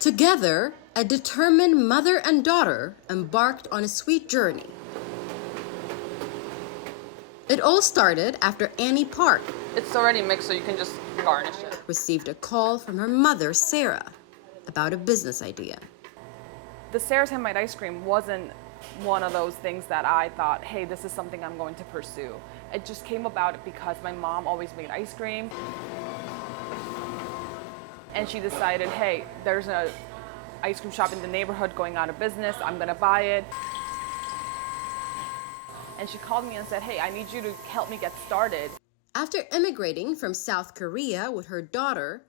Together, a determined mother and daughter embarked on a sweet journey. It all started after Annie Park It's already mixed, so you can just garnish it. received a call from her mother, Sarah, about a business idea. The Sarah's Handmade ice cream wasn't one of those things that I thought, hey, this is something I'm going to pursue. It just came about because my mom always made ice cream. And she decided, hey, there's an ice cream shop in the neighborhood going out of business. I'm gonna buy it. And she called me and said, hey, I need you to help me get started. After immigrating from South Korea with her daughter,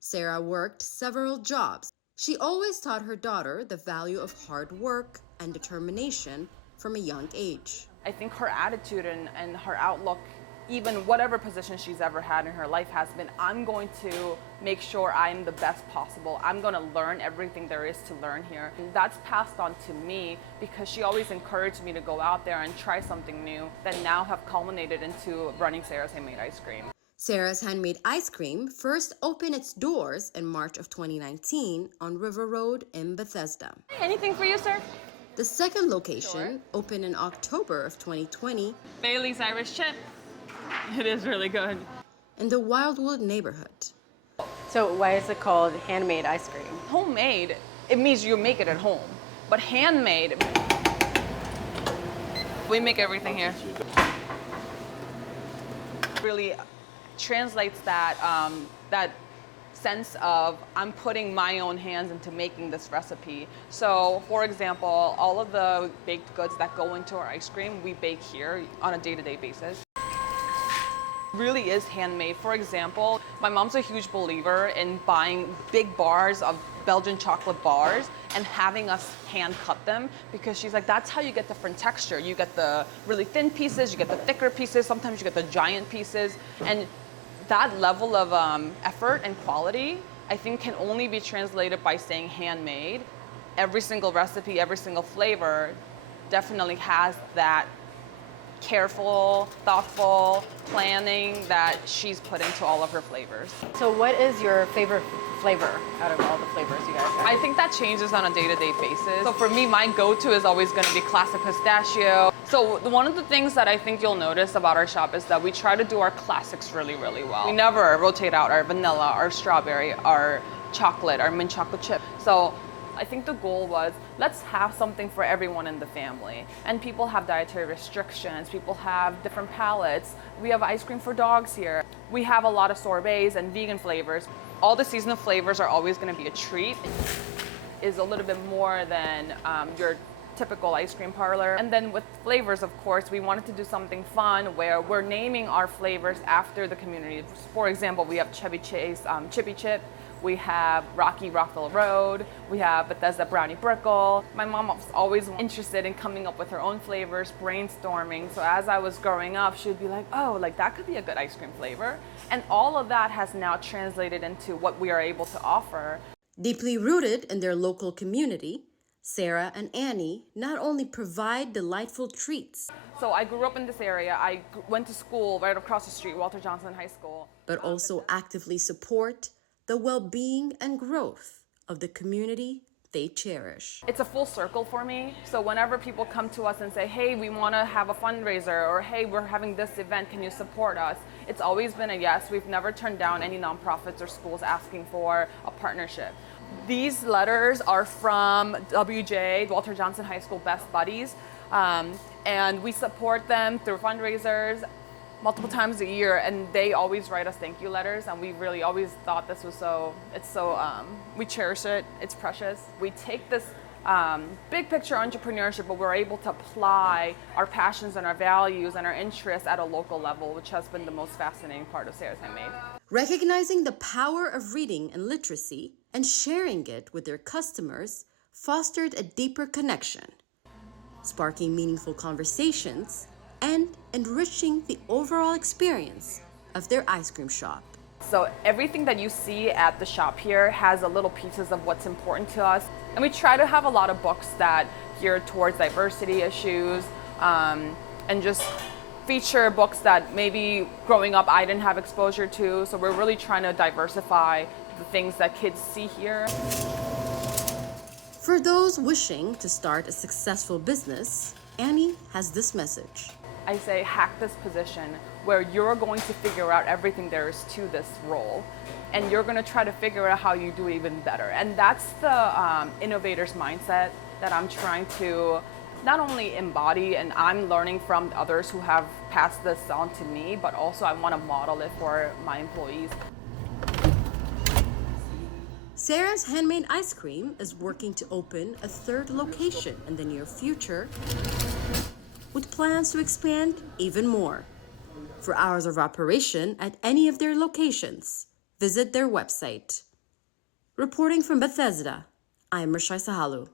Sarah worked several jobs. She always taught her daughter the value of hard work and determination from a young age. I think her attitude and her outlook, even whatever position she's ever had in her life, has been, I'm going to make sure I'm the best possible. I'm going to learn everything there is to learn here. And that's passed on to me because she always encouraged me to go out there and try something new that now have culminated into running Sarah's Handmade Ice Cream. Sarah's Handmade Ice Cream first opened its doors in March of 2019 on River Road in Bethesda. Anything for you, sir? The second location opened in October of 2020 Bailey's Irish Chip. It is really good. in the Wildwood neighborhood. So why is it called handmade ice cream? Homemade, it means you make it at home. But handmade, we make everything here. Really translates that that sense of I'm putting my own hands into making this recipe. So, for example, all of the baked goods that go into our ice cream, we bake here on a day-to-day basis. Really is handmade. For example, my mom's a huge believer in buying big bars of Belgian chocolate bars and having us hand cut them because she's like, that's how you get different texture. You get the really thin pieces, you get the thicker pieces, sometimes you get the giant pieces. And that level of effort and quality, I think, can only be translated by saying handmade. Every single recipe, every single flavor definitely has that careful, thoughtful planning that she's put into all of her flavors. So what is your favorite flavor out of all the flavors you guys have? I think that changes on a day-to-day basis. So for me, my go-to is always going to be classic pistachio. So one of the things that I think you'll notice about our shop is that we try to do our classics really, really well. We never rotate out our vanilla, our strawberry, our chocolate, our mint chocolate chip. So I think the goal was, let's have something for everyone in the family. And people have dietary restrictions, people have different palates. We have ice cream for dogs here. We have a lot of sorbets and vegan flavors. All the seasonal flavors are always gonna be a treat. Is a little bit more than your typical ice cream parlor. And then with flavors, of course, we wanted to do something fun where we're naming our flavors after the community. For example, we have Chevy Chase Chippy Chip. We have Rocky Rockville Road. We have Bethesda Brownie Brickle. My mom was always interested in coming up with her own flavors, brainstorming. So as I was growing up, she'd be like, oh, like that could be a good ice cream flavor. And all of that has now translated into what we are able to offer. Deeply rooted in their local community, Sarah and Annie not only provide delightful treats, So I grew up in this area. I went to school right across the street, Walter Johnson High School. but also actively support the well-being and growth of the community they cherish. It's a full circle for me. So whenever people come to us and say, hey, we want to have a fundraiser, or hey, we're having this event, can you support us? It's always been a yes. We've never turned down any nonprofits or schools asking for a partnership. These letters are from WJ, Walter Johnson High School Best Buddies, and we support them through fundraisers multiple times a year, and they always write us thank you letters, and we really always thought this was we cherish it, it's precious. We take this big picture entrepreneurship, but we're able to apply our passions and our values and our interests at a local level, which has been the most fascinating part of Sarah's Handmade. Recognizing the power of reading and literacy and sharing it with their customers fostered a deeper connection, sparking meaningful conversations and enriching the overall experience of their ice cream shop. So everything that you see at the shop here has a little pieces of what's important to us. And we try to have a lot of books that gear towards diversity issues, and just feature books that maybe growing up I didn't have exposure to. So we're really trying to diversify the things that kids see here. For those wishing to start a successful business, Annie has this message. I say hack this position where you're going to figure out everything there is to this role, and you're going to try to figure out how you do even better. And that's the innovator's mindset that I'm trying to not only embody, and I'm learning from others who have passed this on to me, but also I want to model it for my employees. Sarah's Handmade Ice Cream is working to open a third location in the near future, with plans to expand even more. For hours of operation at any of their locations, visit their website. Reporting from Bethesda, I'm Rashai Sahalu.